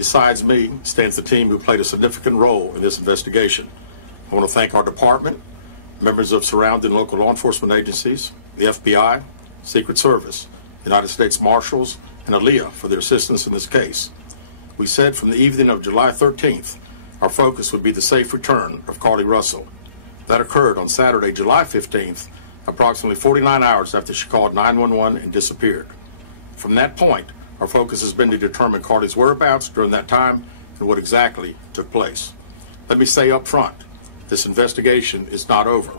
Besides me stands the team who played a significant role in this investigation. I want to thank our department, members of surrounding local law enforcement agencies, the FBI, Secret Service, United States Marshals, and ALEA for their assistance in this case. We said from the evening of July 13th, our focus would be the safe return of Carlee Russell. That occurred on Saturday, July 15th, approximately 49 hours after she called 911 and disappeared. From that point, our focus has been to determine Carlee's whereabouts during that time and what exactly took place. Let me say up front, this investigation is not over.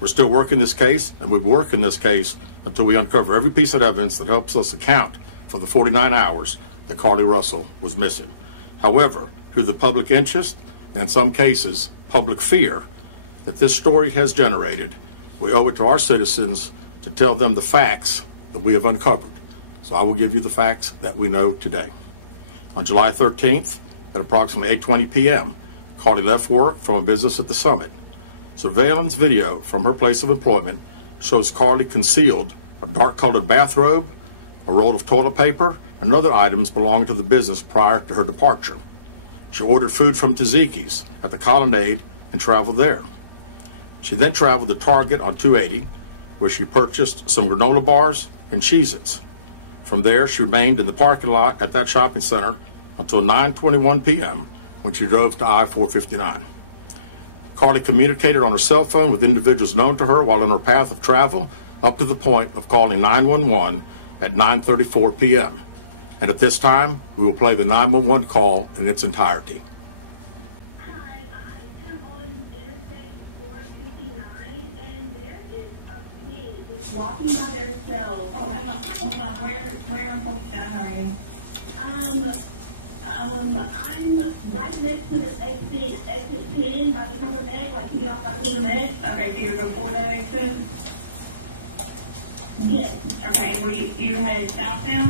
We're still working this case, and we'll work in this case until we uncover every piece of evidence that helps us account for the 49 hours that Carlee Russell was missing. However, through the public interest, and in some cases, public fear that this story has generated, we owe it to our citizens to tell them the facts that we have uncovered. So I will give you the facts that we know today. On July 13th, at approximately 8:20 p.m., Carlee left work from a business at the Summit. Surveillance video from her place of employment shows Carlee concealed a dark-colored bathrobe, a roll of toilet paper, and other items belonging to the business prior to her departure. She ordered food from Tzatziki's at the Colonnade and traveled there. She then traveled to Target on 280, where she purchased some granola bars and Cheez-Its. From there, she remained in the parking lot at that shopping center until 9:21 p.m. when she drove to I-459. Carlee communicated on her cell phone with individuals known to her while on her path of travel up to the point of calling 911 at 9:34 p.m. And at this time, we will play the 911 call in its entirety. Hi, I'm on Interstate 459, and there is a walking by themselves. I'm right next to the exit 10 by the corner egg, like you know, by the egg. Okay, so you're before that exit? Yes. Okay, were you headed south now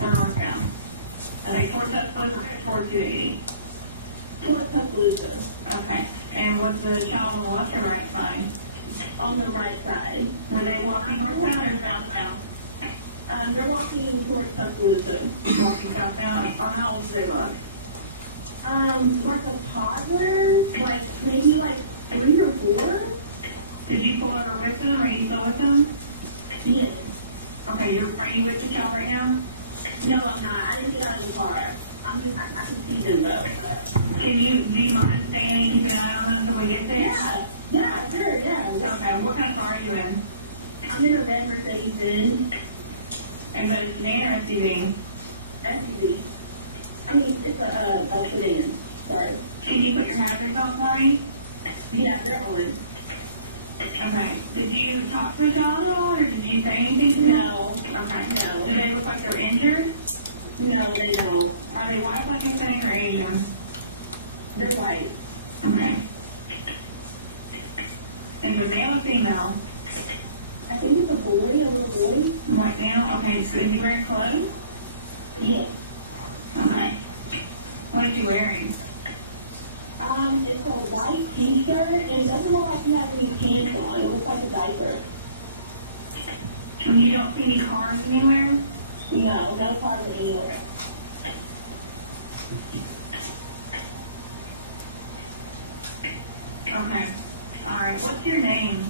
or northbound? Okay, towards Tuscaloosa or towards 280? Towards Tuscaloosa. Okay, and was the child on the left or right side? On the right side. Were they walking northbound or southbound? They're walking towards Tuscaloosa. Walking southbound? How old do they look? Like a toddler, like maybe like 3 or 4. Did you pull over with them or you still with them? Yes. Okay, are you with the child right now? No, I'm not. I didn't get out of the car. I can see them though. Do you mind staying and keeping an eye on them until we get there? Yeah, sure, yeah. Okay, what kind of car are you in? I'm in a red Mercedes-Benz. And the sedan or SUV? SUV. I mean, it's a sedan. Sorry. Can you put your hazards on for me? Yeah, definitely. Okay. Did you talk to the child at all, or did you say anything to them? No. Okay, no. Do they look like they're injured? No, they don't. Are they white, like you're saying, or Asian? They're white. Okay. And the male or female? I think it's a boy, a little boy. White male? Okay, so is he wearing clothes? Yeah. Okay. What is he wearing? It's a white t-shirt, and it doesn't look like he has any pants on. It looks like a diaper. And you don't see any cars anywhere? No, no cars anywhere. Okay. All right. What's your name?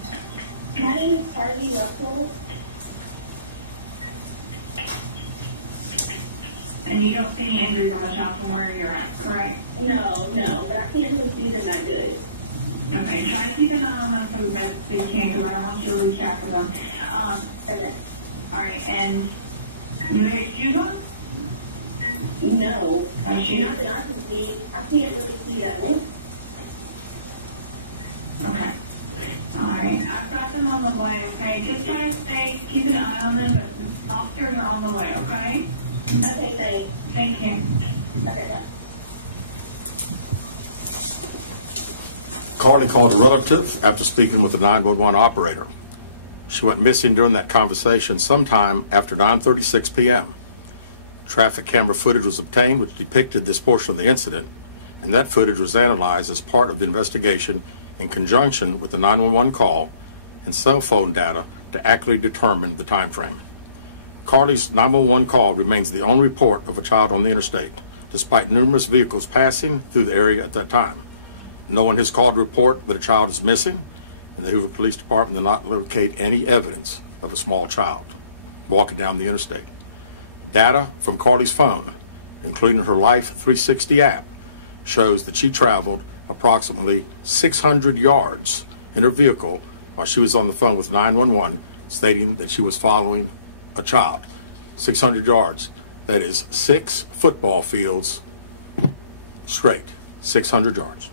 My name is Carlee Russell. And you don't see any injuries on the child from where you're at, correct? No, but I can't really see them that good. Okay, try to keep an eye on them so that they can't go around. I'll sure reach after them. Okay. All right, and do they have shoes on? No. No shoes? Not that I can see. I can't really see that one. Okay. All right, I've got them on the way, okay? Just try to keep an eye on them, but the officers are on the way, okay? Okay, thanks. Thank you. Okay, Carlee called a relative after speaking with the 911 operator. She went missing during that conversation sometime after 9:36 p.m. Traffic camera footage was obtained which depicted this portion of the incident, and that footage was analyzed as part of the investigation in conjunction with the 911 call and cell phone data to accurately determine the time frame. Carlee's 911 call remains the only report of a child on the interstate. despite numerous vehicles passing through the area at that time. No one has called to report that a child is missing, and the Hoover Police Department did not locate any evidence of a small child walking down the interstate. Data from Carlee's phone, including her Life 360 app, shows that she traveled approximately 600 yards in her vehicle while she was on the phone with 911, stating that she was following a child. 600 yards. That is 6 football fields straight. 600 yards.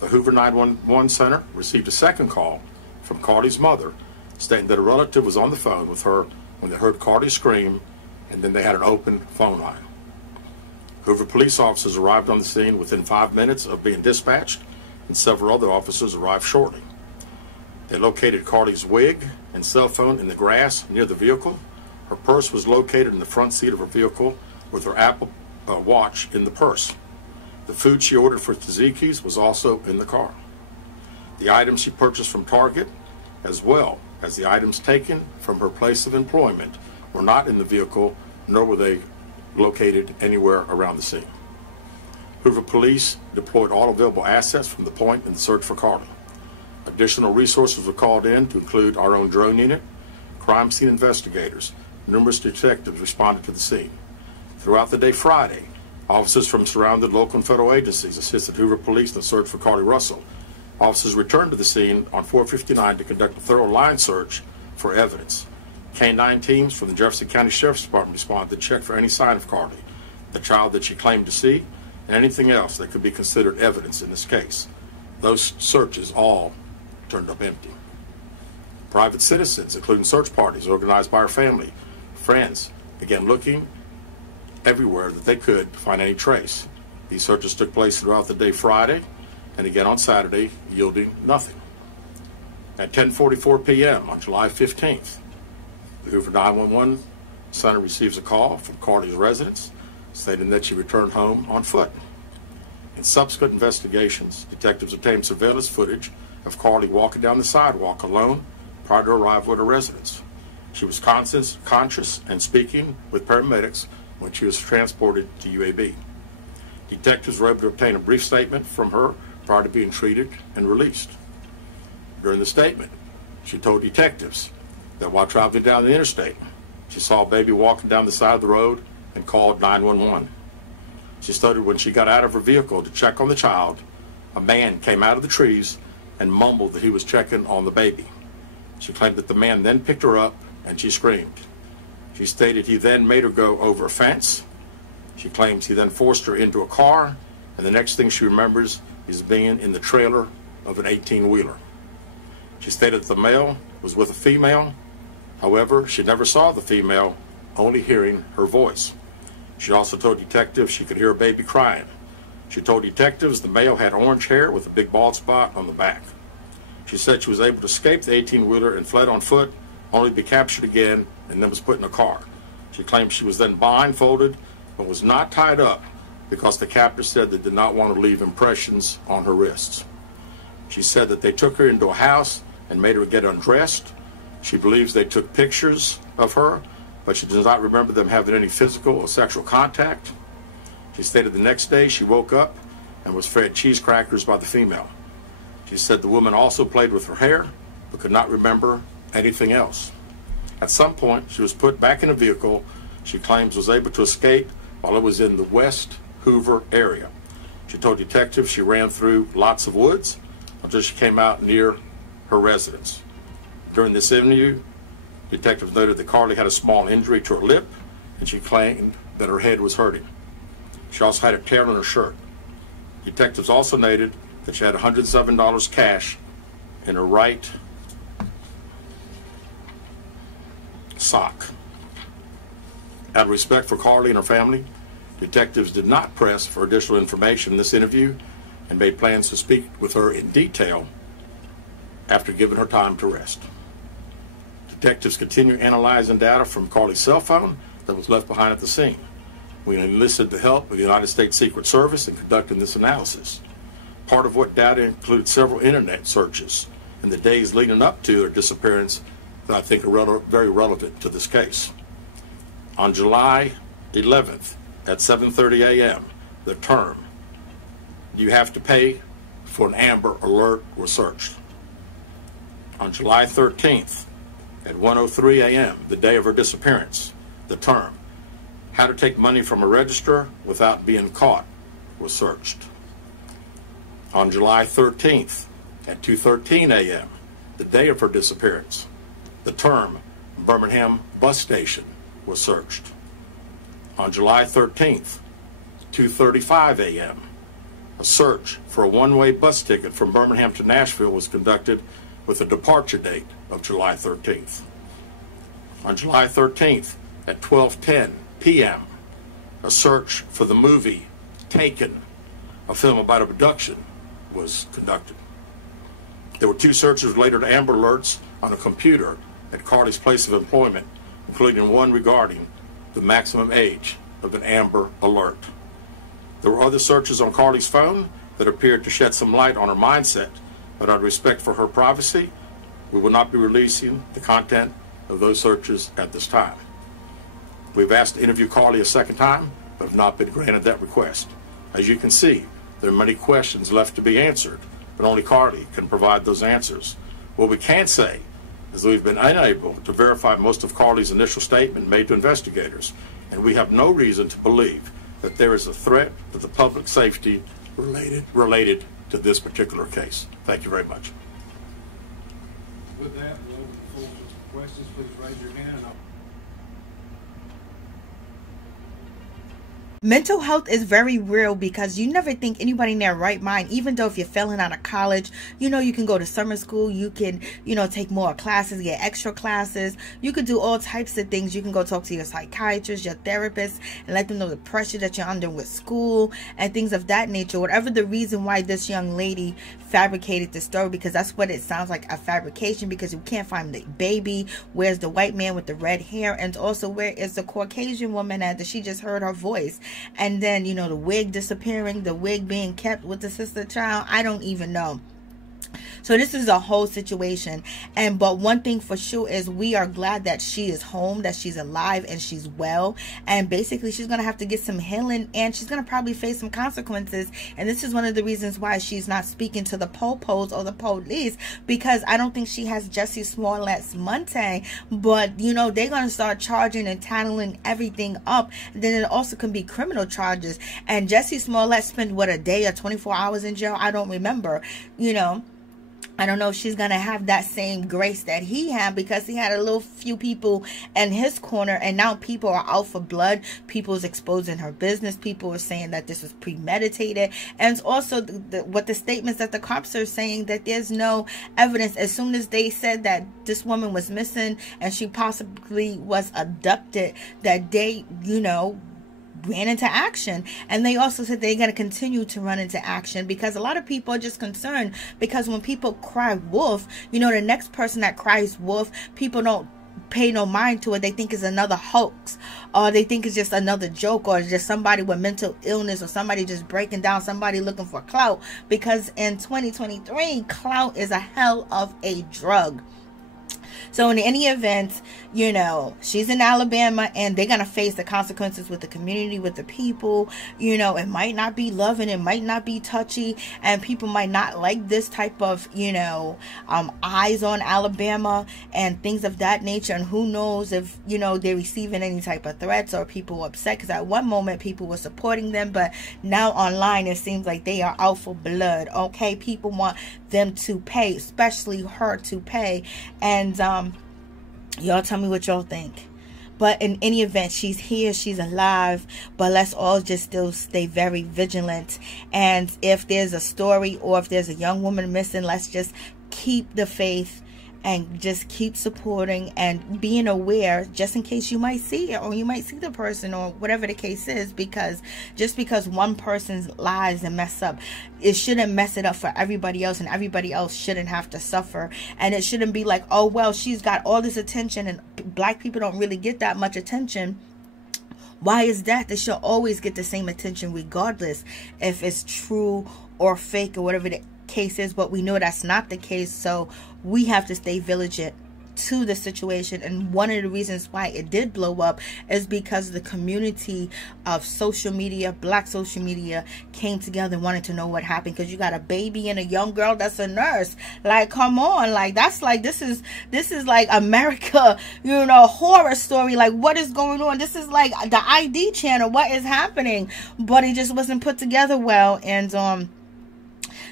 The Hoover 911 Center received a second call from Carlee's mother, stating that a relative was on the phone with her when they heard Carlee scream, and then they had an open phone line. Hoover police officers arrived on the scene within 5 minutes of being dispatched, and several other officers arrived shortly. They located Carlee's wig and cell phone in the grass near the vehicle. Her purse was located in the front seat of her vehicle with her Apple Watch in the purse. The food she ordered for Tzatziki's was also in the car. The items she purchased from Target, as well as the items taken from her place of employment, were not in the vehicle, nor were they located anywhere around the scene. Hoover police deployed all available assets from the point in the search for Carlee. Additional resources were called in to include our own drone unit, crime scene investigators. Numerous detectives responded to the scene. Throughout the day Friday, officers from surrounding local and federal agencies assisted Hoover police in the search for Carlee Russell. Officers returned to the scene on 459 to conduct a thorough line search for evidence. K-9 teams from the Jefferson County Sheriff's Department responded to check for any sign of Carlee, the child that she claimed to see, and anything else that could be considered evidence in this case. Those searches all turned up empty. Private citizens, including search parties organized by her family, friends, began looking everywhere that they could to find any trace. These searches took place throughout the day Friday and again on Saturday, yielding nothing. At 10:44 p.m. on July 15th, the Hoover 911 Center receives a call from Carlee's residence stating that she returned home on foot. In subsequent investigations, detectives obtained surveillance footage of Carlee walking down the sidewalk alone prior to her arrival at her residence. She was conscious and speaking with paramedics when she was transported to UAB. Detectives were able to obtain a brief statement from her prior to being treated and released. During the statement, she told detectives that while traveling down the interstate, she saw a baby walking down the side of the road and called 911. She stated when she got out of her vehicle to check on the child, a man came out of the trees and mumbled that he was checking on the baby. She claimed that the man then picked her up and she screamed. She stated he then made her go over a fence. She claims he then forced her into a car, and the next thing she remembers is being in the trailer of an 18-wheeler. She stated that the male was with a female. However, she never saw the female, only hearing her voice. She also told detectives she could hear a baby crying. She told detectives the male had orange hair with a big bald spot on the back. She said she was able to escape the 18-wheeler and fled on foot, only to be captured again and then was put in a car. She claimed she was then blindfolded but was not tied up because the captor said they did not want to leave impressions on her wrists. She said that they took her into a house and made her get undressed. She believes they took pictures of her, but she does not remember them having any physical or sexual contact. She stated the next day she woke up and was fed cheese crackers by the female. She said the woman also played with her hair but could not remember anything else. At some point, she was put back in a vehicle she claims was able to escape while it was in the West Hoover area. She told detectives she ran through lots of woods until she came out near her residence. During this interview, detectives noted that Carlee had a small injury to her lip, and she claimed that her head was hurting. She also had a tear on her shirt. Detectives also noted that she had $107 cash in her right sock. Out of respect for Carlee and her family, detectives did not press for additional information in this interview and made plans to speak with her in detail after giving her time to rest. Detectives continue analyzing data from Carlee's cell phone that was left behind at the scene. We enlisted the help of the United States Secret Service in conducting this analysis. Part of what data included several internet searches in the days leading up to her disappearance that I think are very relevant to this case. On July 11th, at 7:30 a.m., the term "you have to pay for an Amber Alert" was searched. On July 13th at 1:03 a.m., the day of her disappearance, the term "how to take money from a register without being caught" was searched. On July 13th at 2:13 a.m., the day of her disappearance, the term "Birmingham Bus Station" was searched. On July 13th, 2:35 a.m., a search for a one-way bus ticket from Birmingham to Nashville was conducted with a departure date of July 13th. On July 13th at 12:10 p.m., a search for the movie Taken, a film about abduction, was conducted. There were 2 searches related to Amber Alerts on a computer at Carlee's place of employment, including one regarding the maximum age of an Amber Alert. There were other searches on Carlee's phone that appeared to shed some light on her mindset, but out of respect for her privacy, we will not be releasing the content of those searches at this time. We've asked to interview Carlee a second time, but have not been granted that request. As you can see, there are many questions left to be answered, but only Carlee can provide those answers. What we can say is that we've been unable to verify most of Carlee's initial statement made to investigators, and we have no reason to believe that there is a threat to the public safety related to this particular case. Thank you very much. With that, we'll open the floor for questions. Please raise your hand. Mental health is very real because you never think anybody in their right mind, even though if you're failing out of college, you know, you can go to summer school, you can, you know, take more classes, get extra classes, you could do all types of things. You can go talk to your psychiatrist, your therapist, and let them know the pressure that you're under with school and things of that nature. Whatever the reason why this young lady fabricated the story, because that's what it sounds like, a fabrication, because you can't find the baby. Where's the white man with the red hair? And also, where is the Caucasian woman at that she just heard her voice? And then, you know, the wig disappearing, the wig being kept with the sister child. I don't even know. So this is a whole situation. But one thing for sure is we are glad that she is home, that she's alive, and she's well. And basically, she's going to have to get some healing, and she's going to probably face some consequences. And this is one of the reasons why she's not speaking to the popos or the police, because I don't think she has Jussie Smollett's money. But, you know, they're going to start charging and tattling everything up. And then it also can be criminal charges. And Jussie Smollett spent, what, a day or 24 hours in jail? I don't remember, you know. I don't know if she's going to have that same grace that he had, because he had a little few people in his corner, and now people are out for blood. People is exposing her business. People are saying that this was premeditated. And also what the statements that the cops are saying, that there's no evidence. As soon as they said that this woman was missing and she possibly was abducted, that they, you know, ran into action. And they also said they're going to continue to run into action, because a lot of people are just concerned, because when people cry wolf, you know, the next person that cries wolf, people don't pay no mind to it. They think it's another hoax, or they think it's just another joke, or just somebody with mental illness, or somebody just breaking down, somebody looking for clout, because in 2023 clout is a hell of a drug. So in any event, you know, she's in Alabama, and they're going to face the consequences with the community, with the people. You know, it might not be loving, it might not be touchy, and people might not like this type of, you know, eyes on Alabama and things of that nature. And who knows if, you know, they're receiving any type of threats, or people upset, because at one moment people were supporting them, but now online it seems like they are out for blood. Okay, people want them to pay, especially her to pay. And y'all tell me what y'all think. But in any event, she's here, she's alive, but let's all just still stay very vigilant. And if there's a story, or if there's a young woman missing, let's just keep the faith and just keep supporting and being aware, just in case you might see it, or you might see the person, or whatever the case is. Because just because one person's lies and mess up, it shouldn't mess it up for everybody else, and everybody else shouldn't have to suffer. And it shouldn't be like, oh well, she's got all this attention and black people don't really get that much attention. Why is that? They should always get the same attention, regardless if it's true or fake, or whatever the case is. But we know that's not the case, so we have to stay vigilant to the situation. And one of the reasons why it did blow up is because the community of social media, black social media, came together and wanted to know what happened. Because you got a baby and a young girl that's a nurse. Like, come on, like, that's like, this is like America, you know, horror story. Like, what is going on? This is like the ID channel. What is happening? But it just wasn't put together well. And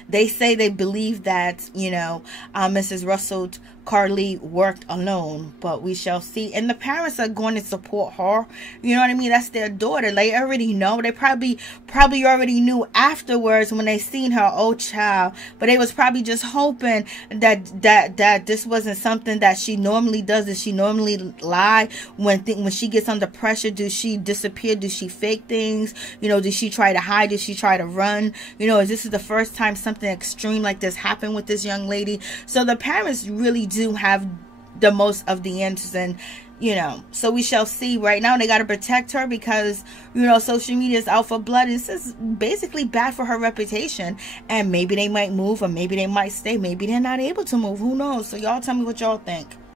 they say they believe that, you know, Mrs. Russell Carlee worked alone, but we shall see. And the parents are going to support her. You know what I mean? That's their daughter. They already know. They probably already knew afterwards when they seen her, oh child. But they was probably just hoping that this wasn't something that she normally does. Does she normally lie when she gets under pressure? Does she disappear? Does she fake things? You know, does she try to hide? Does she try to run? You know, this is the first time something extreme like this happened with this young lady. So the parents really do have the most of the answers, and you know, so we shall see. Right now they got to protect her because, you know, social media is out for blood. This is basically bad for her reputation, and maybe they might move, or maybe they might stay, maybe they're not able to move, who knows? So y'all tell me what y'all think.